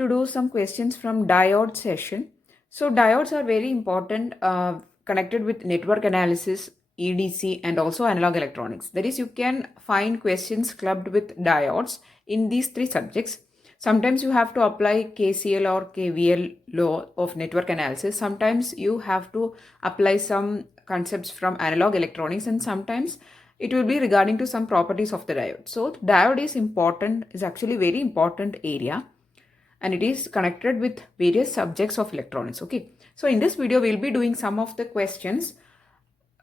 to do some questions from diode session. So diodes are very important, connected with network analysis, EDC, and also analog electronics. That is, you can find questions clubbed with diodes in these three subjects. Sometimes you have to apply KCL or KVL law of network analysis. Sometimes you have to apply some concepts from analog electronics, and sometimes it will be regarding to some properties of the diode. So diode is important, is actually very important area, and it is connected with various subjects of electronics. Okay, so in this video we'll be doing some of the questions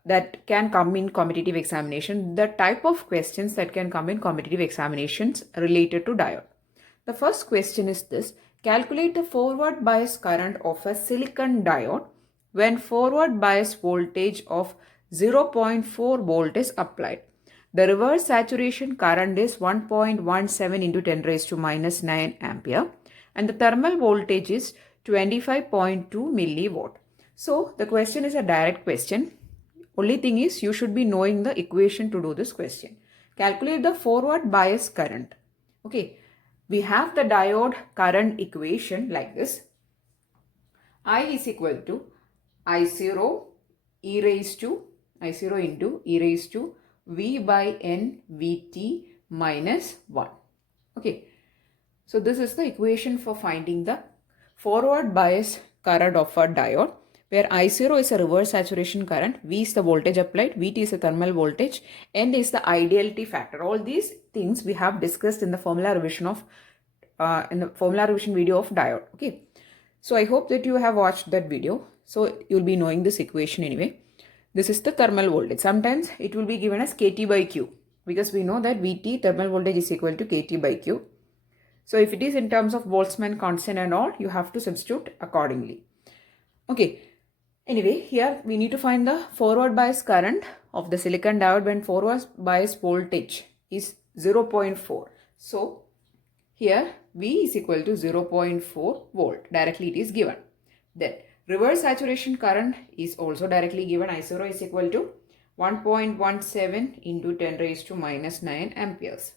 that can come in competitive examination, the type of questions that can come in competitive examinations related to diode. The first question is this: calculate the forward bias current of a silicon diode when forward bias voltage of 0.4 volt is applied. The reverse saturation current is 1.17 into 10 raised to minus 9 ampere, and the thermal voltage is 25.2 milliwatt. So the question is a direct question. Only thing is you should be knowing the equation to do this question. Calculate the forward bias current. Okay, we have the diode current equation like this. I is equal to I0 e raised to I0 into e raised to V by N Vt minus 1. Okay, so this is the equation for finding the forward bias current of a diode, where I0 is a reverse saturation current, V is the voltage applied, Vt is the thermal voltage, N is the ideality factor. All these things we have discussed in the formula revision of video of diode. Okay, so I hope that you have watched that video, so you'll be knowing this equation anyway. This is the thermal voltage. Sometimes it will be given as Kt by Q, because we know that Vt, thermal voltage, is equal to Kt by Q. So if it is in terms of Boltzmann constant and all, you have to substitute accordingly. Okay, anyway, here we need to find the forward bias current of the silicon diode when forward bias voltage is 0.4. So here V is equal to 0.4 volt. Directly it is given. Then reverse saturation current is also directly given. I0 is equal to 1.17 into 10 raised to minus 9 amperes.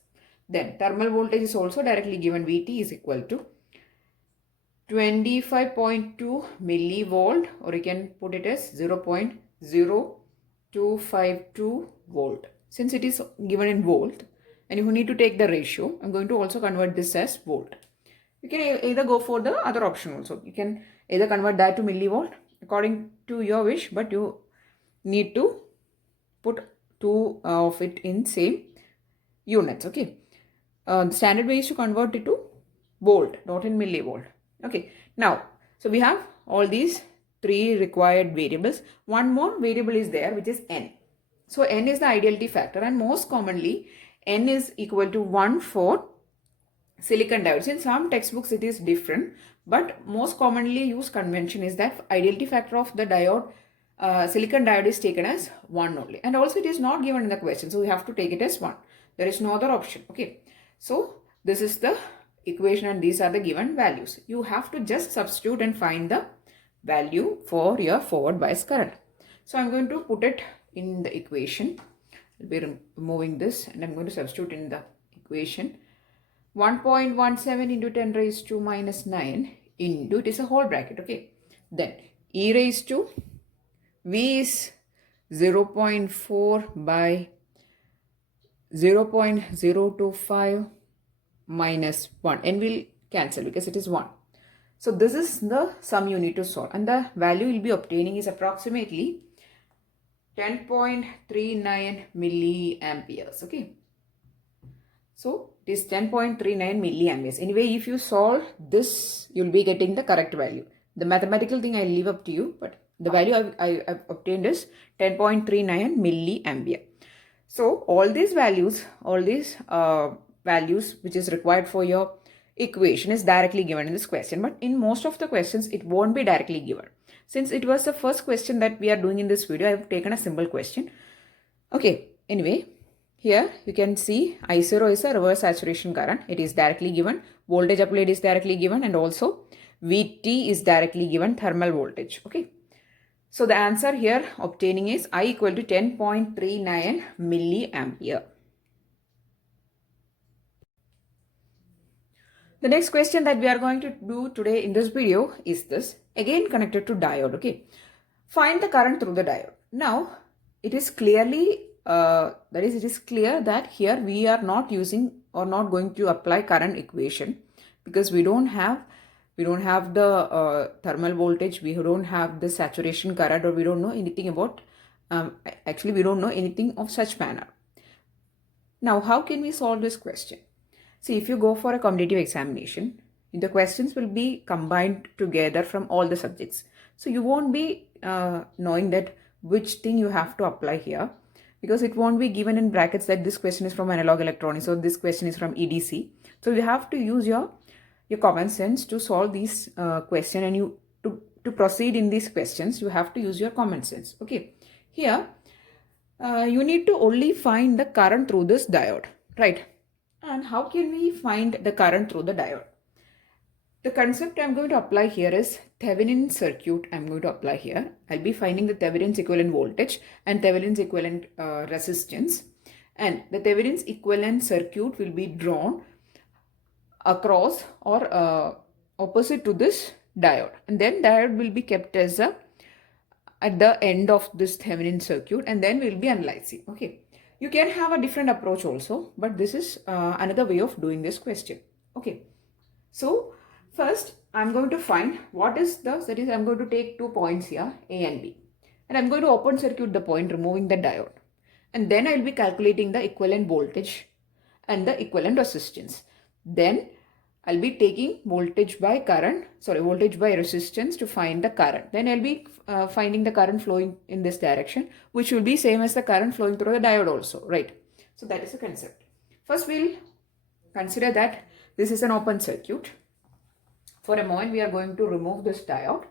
Then thermal voltage is also directly given. Vt is equal to 25.2 millivolt, or you can put it as 0.0252 volt. Since it is given in volt and you need to take the ratio, I'm going to also convert this as volt. You can either go for the other option also. You can either convert that to millivolt according to your wish, but you need to put two of it in same units. Okay, the standard way is to convert it to volt, not in millivolt. Okay, now, so we have all these three required variables. One more variable is there, which is N. So N is the ideality factor, and most commonly N is equal to 1 for silicon diodes. In some textbooks it is different, but most commonly used convention is that ideality factor of the diode, silicon diode, is taken as 1 only. And also it is not given in the question, so we have to take it as 1. There is no other option. Okay, so this is the equation and these are the given values. You have to just substitute and find the value for your forward bias current. So I'm going to put it in the equation. I'll be removing this and I'm going to substitute in the equation. 1.17 into 10 raised to minus 9 into, it is a whole bracket. Okay, then e raised to V is 0.4 by 0.025 minus 1, and will cancel because it is 1. So this is the sum you need to solve, and the value you will be obtaining is approximately 10.39 milliamperes. Okay, so it is 10.39 milliamperes. Anyway, if you solve this, you will be getting the correct value. The mathematical thing I leave up to you, but the value I've obtained is 10.39 milliampere. So all these values, values which is required for your equation is directly given in this question, but in most of the questions it won't be directly given. Since it was the first question that we are doing in this video, I have taken a simple question. Okay, anyway, here you can see I0 is a reverse saturation current. It is directly given. Voltage applied is directly given, and also Vt is directly given, thermal voltage. Okay, so the answer here obtaining is I equal to 10.39 milliampere. The next question that we are going to do today in this video is this, again connected to diode. Okay, find the current through the diode. Now it is clearly it is clear that here we are not using or not going to apply current equation, because we don't have the thermal voltage, we don't have the saturation current, or we don't know anything about actually we don't know anything of such manner. Now how can we solve this question? See, if you go for a competitive examination, the questions will be combined together from all the subjects. So you won't be knowing that which thing you have to apply here, because it won't be given in brackets that this question is from analog electronics or this question is from EDC. So you have to use your common sense to solve these question, and you to proceed in these questions, you have to use your common sense. Okay, here you need to only find the current through this diode, right? And how can we find the current through the diode? The concept I'm going to apply here is Thevenin circuit. I'm going to apply here. I'll be finding the Thevenin's equivalent voltage and Thevenin's equivalent resistance. And the Thevenin's equivalent circuit will be drawn across or opposite to this diode. And then diode will be kept as at the end of this Thevenin circuit, and then we'll be analyzing. Okay. You can have a different approach also, but this is another way of doing this question. Okay. So first I'm going to find what is that is I'm going to take 2 points here, A and B, and I'm going to open circuit the point, removing the diode, and then I'll be calculating the equivalent voltage and the equivalent resistance. Then I'll be taking voltage by resistance to find the current. Then I'll be finding the current flowing in this direction, which will be same as the current flowing through the diode also, right? So that is the concept. First we'll consider that this is an open circuit. For a moment we are going to remove this diode.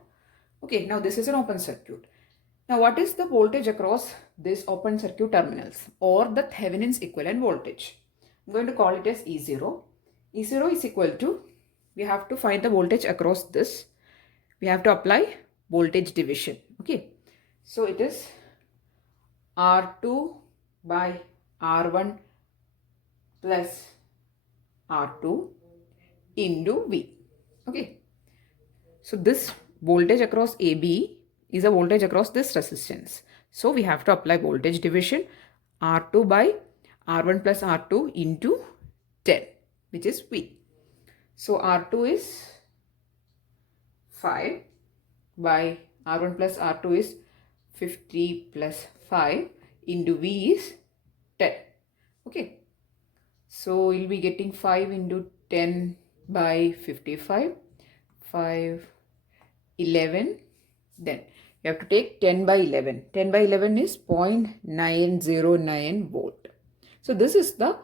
Okay, now this is an open circuit. Now what is the voltage across this open circuit terminals, or the Thevenin's equivalent voltage? I'm going to call it as E0. E0 is equal to, we have to find the voltage across this. We have to apply voltage division. Okay. So it is R2 by R1 plus R2 into V. Okay. So this voltage across AB is a voltage across this resistance. So we have to apply voltage division, R2 by R1 plus R2 into 10, which is V. So R2 is 5 by R1 plus R2 is 50 plus 5 into V is 10. Okay. So we'll be getting 5 into 10 by 55, 5, 11. Then you have to take 10 by 11. 10 by 11 is 0.909 volt. So this is the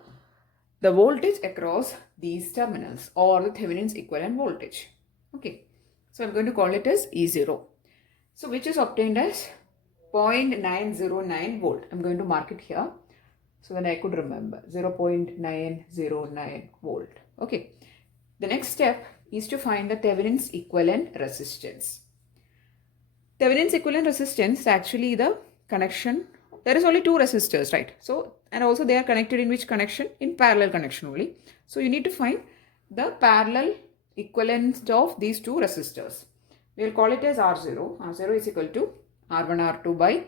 voltage across these terminals, or the Thevenin's equivalent voltage. Okay. So I'm going to call it as E0. So which is obtained as 0.909 volt. I'm going to mark it here so that I could remember 0.909 volt. Okay. The next step is to find the Thevenin's equivalent resistance. Thevenin's equivalent resistance is actually the connection. There is only 2 resistors, right? So, and also they are connected in which connection? In parallel connection only. So you need to find the parallel equivalent of these 2 resistors. We will call it as R0. R0 is equal to R1 R2 by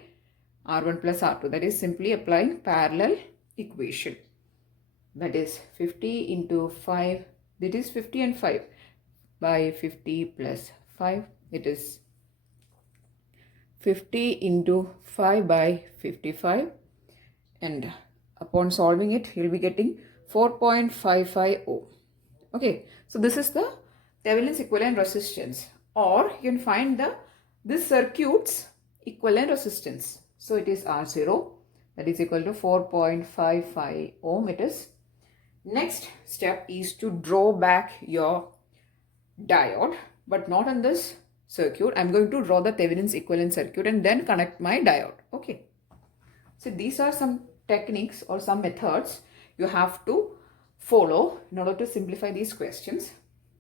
R1 plus R2. That is simply applying parallel equation. That is 50 into 5. That is 50 and 5 by 50 plus 5. It is 50 into 5 by 55, and upon solving it you will be getting 4.55 ohm. Okay, so this is the Thevenin's equivalent resistance, or you can find this circuit's equivalent resistance. So it is R0, that is equal to 4.55 ohm it is. Next step is to draw back your diode, but not on this circuit. I'm going to draw the Thevenin's equivalent circuit and then connect my diode. Okay. So these are some techniques or some methods you have to follow in order to simplify these questions,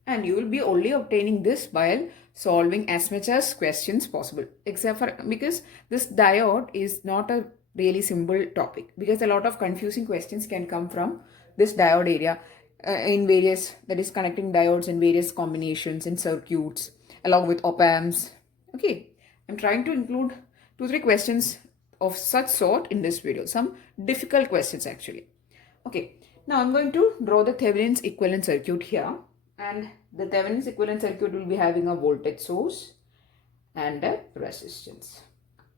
and you will be only obtaining this while solving as much as questions possible, except for because this diode is not a really simple topic, because a lot of confusing questions can come from this diode area. in various, that is connecting diodes in various combinations in circuits along with op amps. Okay, I'm trying to include 2-3 questions of such sort in this video, some difficult questions actually. Okay, now I'm going to draw the Thevenin's equivalent circuit here, and the Thevenin's equivalent circuit will be having a voltage source and a resistance,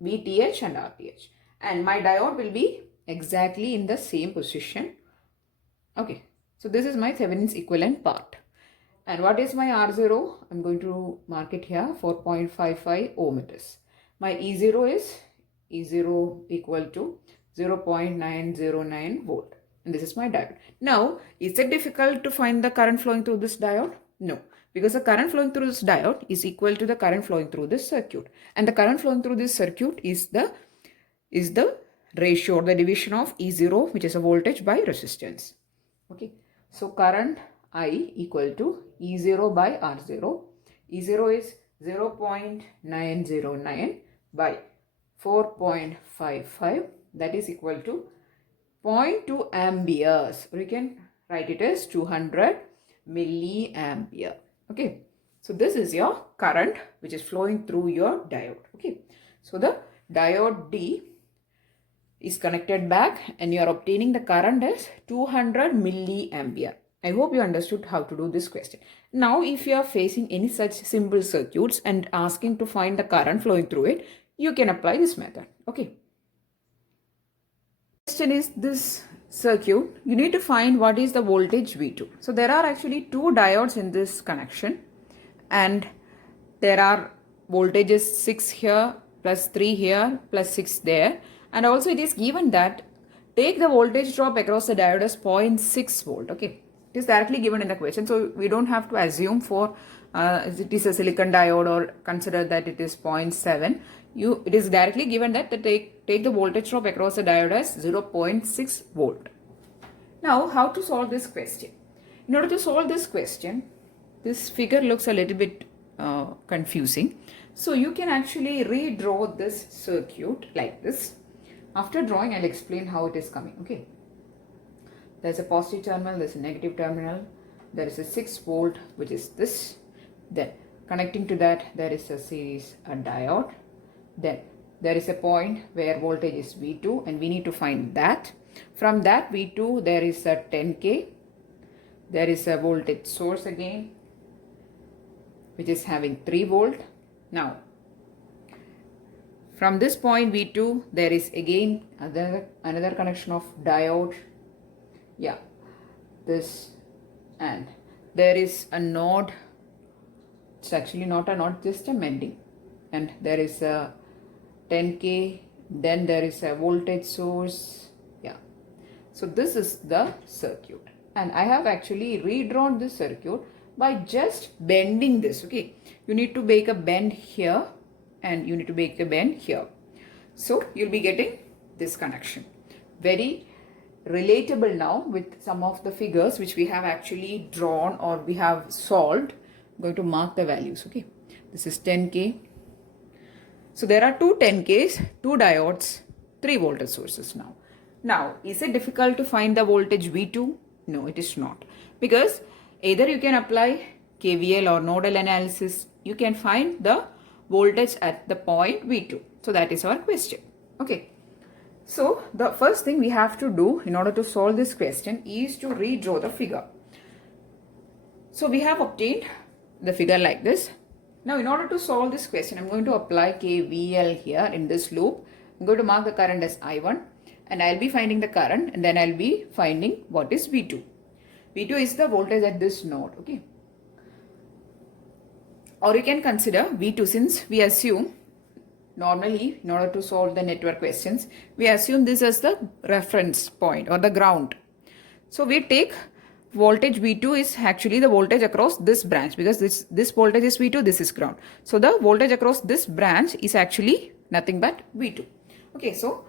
VTH and RTH, and my diode will be exactly in the same position. Okay, so this is my Thevenin's equivalent part. And what is my R0? I'm going to mark it here, 4.55 ohm it is. My E0 is E0 equal to 0.909 volt. And this is my diode. Now, is it difficult to find the current flowing through this diode? No, because the current flowing through this diode is equal to the current flowing through this circuit. And the current flowing through this circuit is the ratio or the division of E0, which is a voltage, by resistance. Okay, so current I equal to E0 by R0. E0 is 0.909 by 4.55, that is equal to 0.2 amperes, or you can write it as 200 milliampere. Okay, so this is your current which is flowing through your diode. Okay, so the diode D is connected back and you are obtaining the current as 200 milliampere. I hope you understood how to do this question. Now, if you are facing any such simple circuits and asking to find the current flowing through it, you can apply this method. Okay. Question is this circuit, you need to find what is the voltage V2. So there are actually 2 diodes in this connection, and there are voltages 6 here plus 3 here plus 6 there, and also it is given that take the voltage drop across the diode as 0.6 volt. Okay, it is directly given in the question, so we don't have to assume for it is a silicon diode or consider that it is 0.7. It is directly given that take the voltage drop across the diode as 0.6 volt. Now, how to solve this question? In order to solve this question, this figure looks a little bit confusing. So you can actually redraw this circuit like this. After drawing, I'll explain how it is coming. Okay. There's a positive terminal, there's a negative terminal, there is a 6 volt, which is this. Then connecting to that, there is a series a diode. Then there is a point where voltage is V2 and we need to find that. From that V2, there is a 10K. There is a voltage source again, which is having 3 volt. Now, from this point V2, there is again another connection of diode. Yeah, this, and there is a node. It's actually not a node, just a mending. And there is a 10K. Then there is a voltage source. Yeah. So this is the circuit. And I have actually redrawn this circuit by just bending this. Okay. You need to make a bend here and you need to make a bend here. So you'll be getting this connection. Very relatable now with some of the figures which we have actually drawn or we have solved. I'm going to mark the values. Okay. This is 10K. So there are 2 10Ks, 2 diodes, 3 voltage sources now. Now, is it difficult to find the voltage V2? No, it is not. Because either you can apply KVL or nodal analysis, you can find the voltage at the point V2. So that is our question. Okay. So the first thing we have to do in order to solve this question is to redraw the figure. So we have obtained the figure like this. Now, in order to solve this question, I'm going to apply KVL here in this loop. I'm going to mark the current as I1 and I'll be finding the current and then I'll be finding what is V2. V2 is the voltage at this node. Okay. Or you can consider V2, since we assume normally in order to solve the network questions, we assume this as the reference point or the ground. So we take voltage V2 is actually the voltage across this branch, because this voltage is V2, this is ground. So the voltage across this branch is actually nothing but V2. Okay, so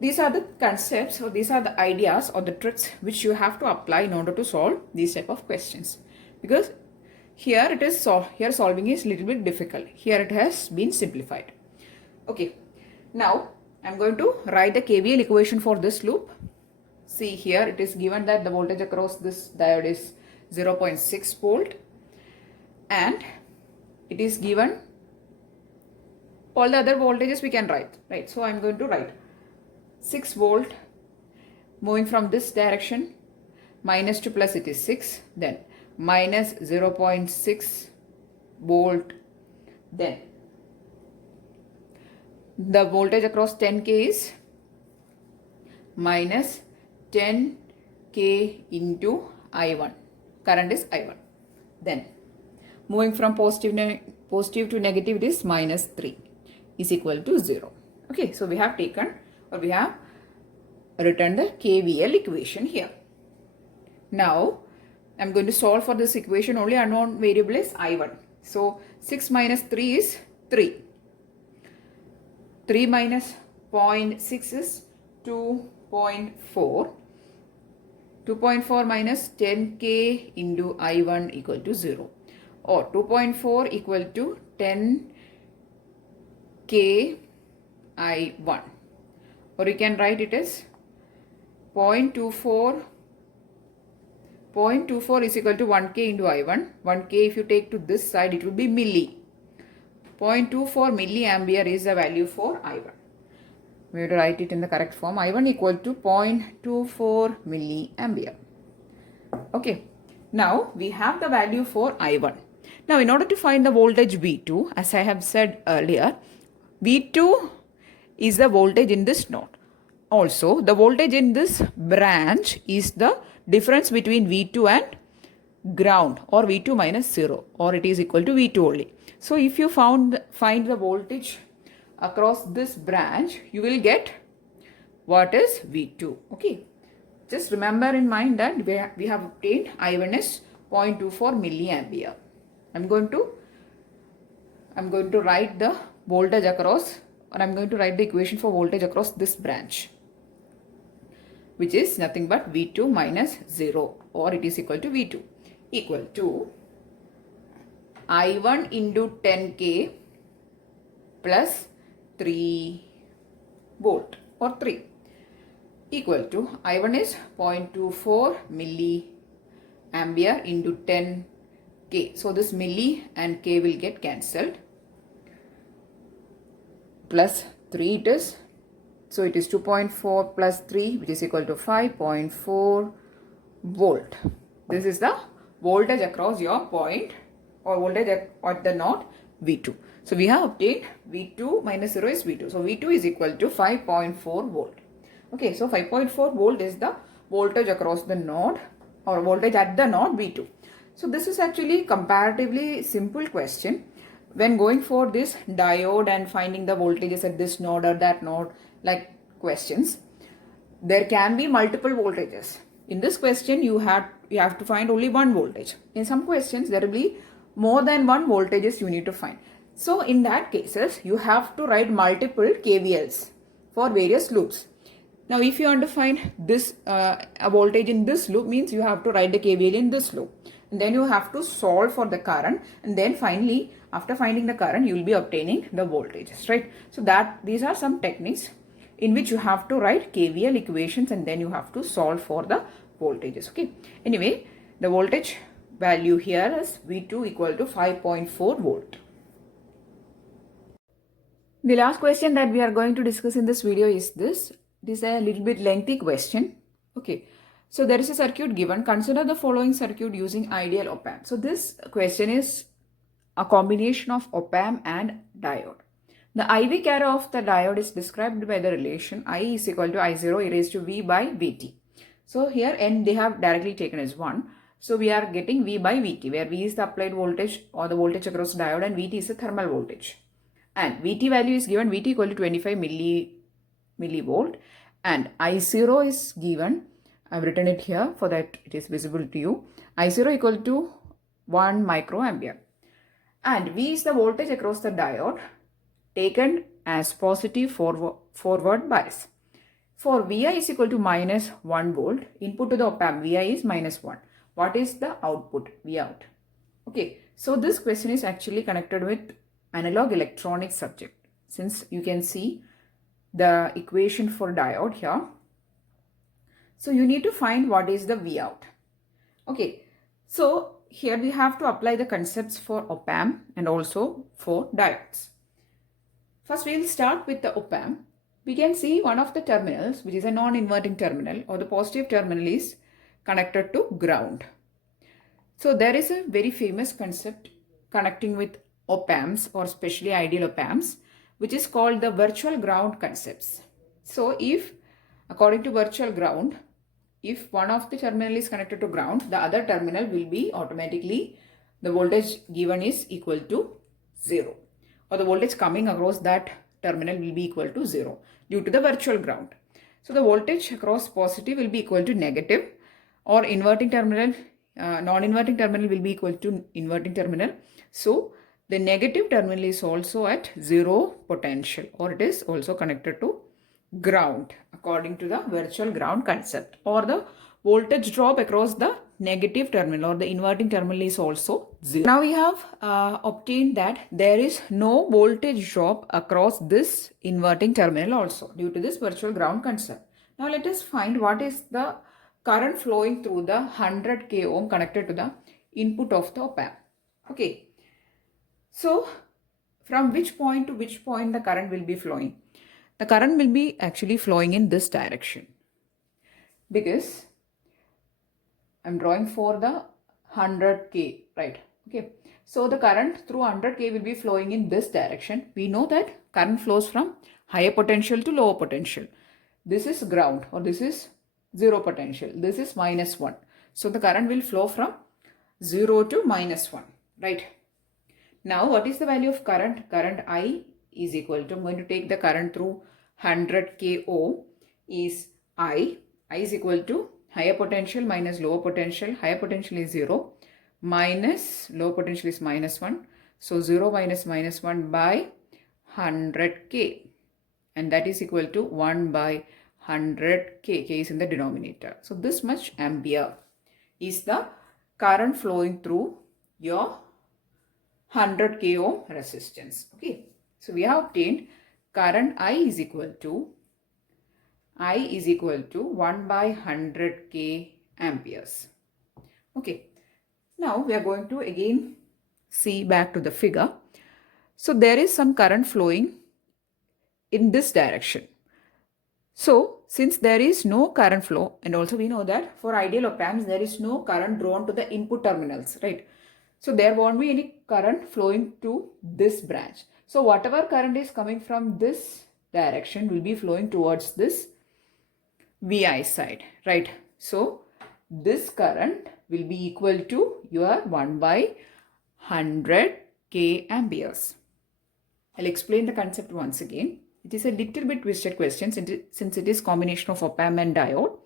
these are the concepts or these are the ideas or the tricks which you have to apply in order to solve these type of questions. Because here it is here solving is little bit difficult. Here it has been simplified. Okay, now I'm going to write the KVL equation for this loop. See here, it is given that the voltage across this diode is 0.6 volt, and it is given all the other voltages we can write, right? So I'm going to write 6 volt moving from this direction, minus to plus it is 6, then minus 0.6 volt, then the voltage across 10k is minus 10k into I1, current is I1, then moving from positive to negative, it is minus 3 is equal to 0. Okay, so we have taken, or we have written the KVL equation here. Now I'm going to solve for this equation. Only unknown variable is I1. So 6 minus 3 is 3. 3 minus 0.6 is 2.4. 2.4 minus 10k into I1 equal to 0. Or 2.4 equal to 10k I1. Or you can write it as 0.24 is equal to 1k into I1. 1k if you take to this side, it will be milli. 0.24 milliampere is the value for I1. We have to write it in the correct form. I1 equal to 0.24 milliampere. Okay. Now we have the value for I1. Now in order to find the voltage V2, as I have said earlier, V2 is the voltage in this node. Also, the voltage in this branch is the difference between V2 and ground, or V2 minus 0, or it is equal to V2 only. So if you find the voltage across this branch, you will get what is V2. Okay, just remember in mind that we have obtained I1 is 0.24 milliampere. I'm going to write the voltage across, or I'm going to write the equation for voltage across this branch, which is nothing but V2 minus 0, or it is equal to V2, equal to I1 into 10k plus 3 volt, or 3, equal to I1 is 0.24 milliampere into 10k. So this milli and k will get cancelled, plus 3 it is. So it is 2.4 plus 3, which is equal to 5.4 volt. This is the voltage across your point, or voltage at the node V2. So we have obtained V2 minus 0 is V2. So V2 is equal to 5.4 volt. Okay, so 5.4 volt is the voltage across the node, or voltage at the node V2. So this is actually comparatively simple question. When going for this diode and finding the voltages at this node or that node, like questions, there can be multiple voltages. In this question, you have to find only one voltage. In some questions, there will be more than one voltages you need to find. So in that cases, you have to write multiple KVLs for various loops. Now, if you want to find this a voltage in this loop, means you have to write the KVL in this loop. And then you have to solve for the current, and then finally, after finding the current, you will be obtaining the voltages, right? So these are some techniques in which you have to write KVL equations, and then you have to solve for the voltages. Okay. Anyway, the voltage value here is V2 equal to 5.4 volt. The last question that we are going to discuss in this video is this. It is a little bit lengthy question. Okay. So there is a circuit given. Consider the following circuit using ideal op-amp. So this question is a combination of op-amp and diode. The IV carrier of the diode is described by the relation I is equal to I0 e raised to V by Vt. So here N they have directly taken as 1. So we are getting V by Vt, where V is the applied voltage or the voltage across diode, and Vt is the thermal voltage. And Vt value is given, Vt equal to 25 millivolt, and I0 is given. I've written it here for that it is visible to you. I0 equal to 1 microampere. And V is the voltage across the diode taken as positive forward bias. For Vi is equal to minus 1 volt, input to the op-amp Vi is minus 1. What is the output? V out. Okay, so this question is actually connected with analog electronics subject. Since you can see the equation for diode here. So you need to find what is the V out. Okay, so here we have to apply the concepts for op-amp and also for diodes. First, we will start with the op-amp. We can see one of the terminals, which is a non-inverting terminal, or the positive terminal is connected to ground. So there is a very famous concept connecting with op-amps, or especially ideal op-amps, which is called the virtual ground concepts. So if, according to virtual ground, if one of the terminal is connected to ground, the other terminal will be automatically, the voltage given is equal to 0, or the voltage coming across that terminal will be equal to 0 due to the virtual ground. So the voltage across positive will be equal to negative, or inverting terminal, non-inverting terminal will be equal to inverting terminal. So the negative terminal is also at 0 potential, or it is also connected to ground according to the virtual ground concept, or the voltage drop across the negative terminal or the inverting terminal is also 0. Now we have obtained that there is no voltage drop across this inverting terminal also due to this virtual ground concept. Now let us find what is the current flowing through the 100 k ohm connected to the input of the op-amp. Okay, so from which point to which point the current will be flowing? The current will be actually flowing in this direction, because I'm drawing for the 100k, right? Okay, so the current through 100k will be flowing in this direction. We know that current flows from higher potential to lower potential. This is ground, or this is 0 potential. This is -1. So the current will flow from 0 to -1, right? Now what is the value of current? Current I is equal to, I'm going to take the current through 100 k ohm is I is equal to higher potential minus lower potential. Higher potential is 0 minus lower potential is -1. So 0 minus -1 by 100k, and that is equal to 1 by 100k. K is in the denominator. So this much ampere is the current flowing through your 100 k ohm resistance. Okay, so we have obtained current I is equal to 1 by 100 k amperes. Okay, now we are going to again see back to the figure. So there is some current flowing in this direction. So since there is no current flow, and also we know that for ideal op-amps there is no current drawn to the input terminals, right? So there won't be any current flowing to this branch. So whatever current is coming from this direction will be flowing towards this VI side, right? So this current will be equal to your 1 by 100 k amperes. I'll explain the concept once again. It is a little bit twisted question since it is combination of op-amp and diode.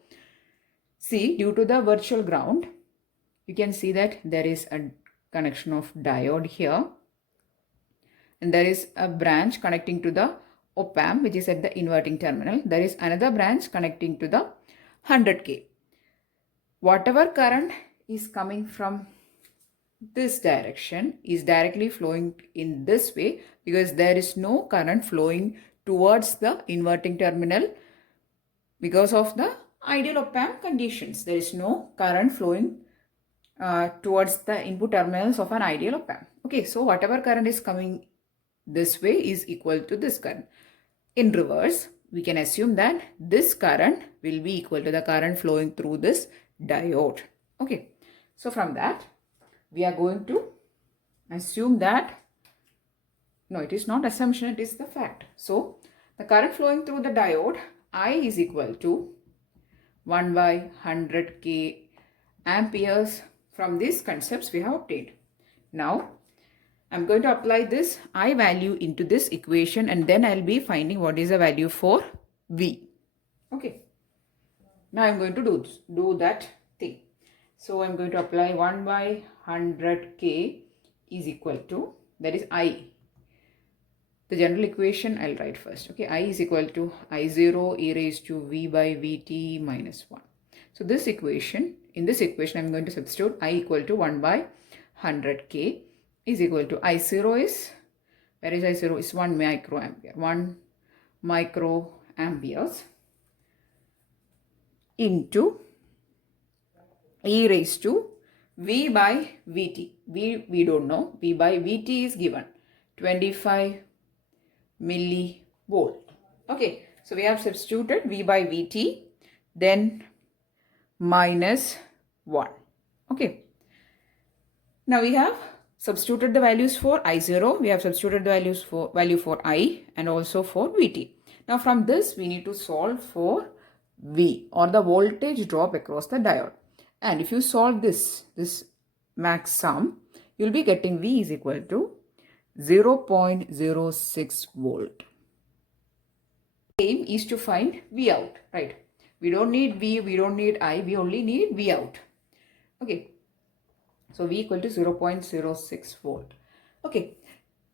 See, due to the virtual ground, you can see that there is a connection of diode here, and there is a branch connecting to the op-amp which is at the inverting terminal. There is another branch connecting to the 100k. Whatever current is coming from this direction is directly flowing in this way, because there is no current flowing towards the inverting terminal because of the ideal op-amp conditions. There is no current flowing towards the input terminals of an ideal op-amp. Okay, so whatever current is coming this way is equal to this current. In reverse, we can assume that this current will be equal to the current flowing through this diode. Okay, so from that we are going to assume that, no, it is not assumption, it is the fact. So the current flowing through the diode I is equal to 1 by 100 k amperes. From these concepts we have obtained. Now I'm going to apply this I value into this equation, and then I'll be finding what is the value for V. Okay, now I'm going to do that thing. So I'm going to apply 1 by 100k is equal to, that is I. The general equation I'll write first. Okay, I is equal to I0 e raised to V by Vt minus 1. So this equation, in this equation I'm going to substitute I equal to 1 by 100k is equal to I0 is, where is I0 is 1 microampere, 1 microamperes into e raised to V by Vt. We don't know. V by Vt is given 25 millivolt. Okay, so we have substituted V by Vt, then minus 1. Okay, now we have substituted the values for I0. We have substituted the value for I and also for Vt. Now from this we need to solve for V, or the voltage drop across the diode. And if you solve this max sum, you'll be getting V is equal to 0.06 volt. Aim is to find V out, right? We don't need V, we don't need I, we only need V out. Okay, so V equal to 0.06 volt. Okay,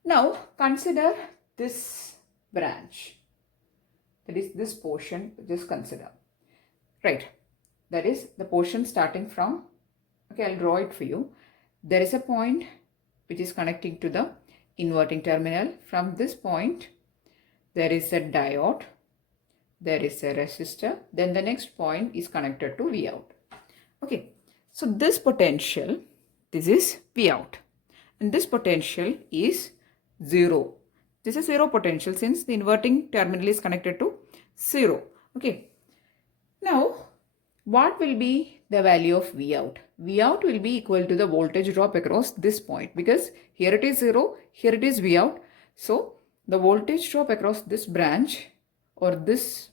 now consider this branch, that is this portion. Just consider, right? That is the portion starting from, okay, I'll draw it for you. There is a point which is connecting to the inverting terminal. From this point there is a diode, there is a resistor, then the next point is connected to V out. Okay, so this potential, this is V out, and this potential is 0. This is 0 potential since the inverting terminal is connected to 0. Okay, now what will be the value of V out? V out will be equal to the voltage drop across this point, because here it is 0, here it is V out. So the voltage drop across this branch, or this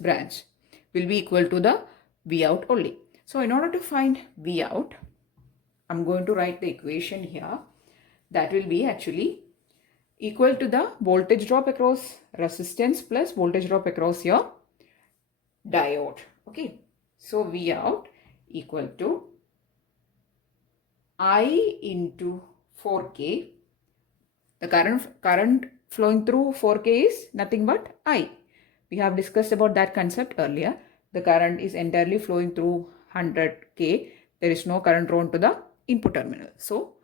branch, will be equal to the V out only. So in order to find V out, I'm going to write the equation here. That will be actually equal to the voltage drop across resistance plus voltage drop across your diode. Okay, so V out equal to I into 4K. The current flowing through 4K is nothing but I. We have discussed about that concept earlier. The current is entirely flowing through 100K. There is no current drawn to the input terminal. So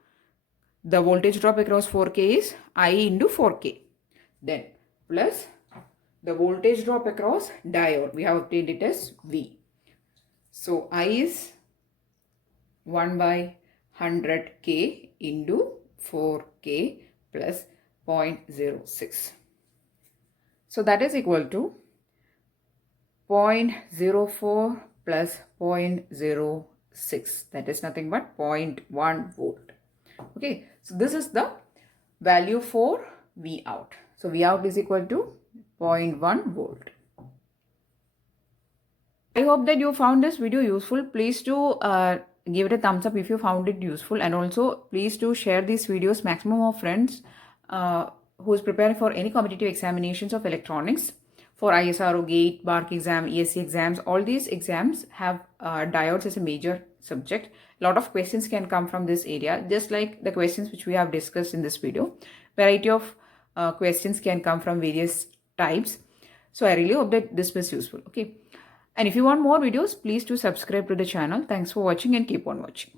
the voltage drop across 4K is I into 4K. Then plus the voltage drop across diode, we have obtained it as V. So I is 1 by 100K into 4K plus 0.06. So that is equal to 0.04 plus 0.06. That is nothing but 0.1 volt. Okay, so this is the value for V out. So V out is equal to 0.1 volt. I hope that you found this video useful. Please do give it a thumbs up if you found it useful, and also please do share these videos maximum of friends who is preparing for any competitive examinations of electronics, for ISRO, GATE, BARC exam, ESC exams. All these exams have diodes as a major subject. A lot of questions can come from this area, just like the questions which we have discussed in this video. Variety of questions can come from various types. So I really hope that this was useful. Okay, and if you want more videos, please do subscribe to the channel. Thanks for watching and keep on watching.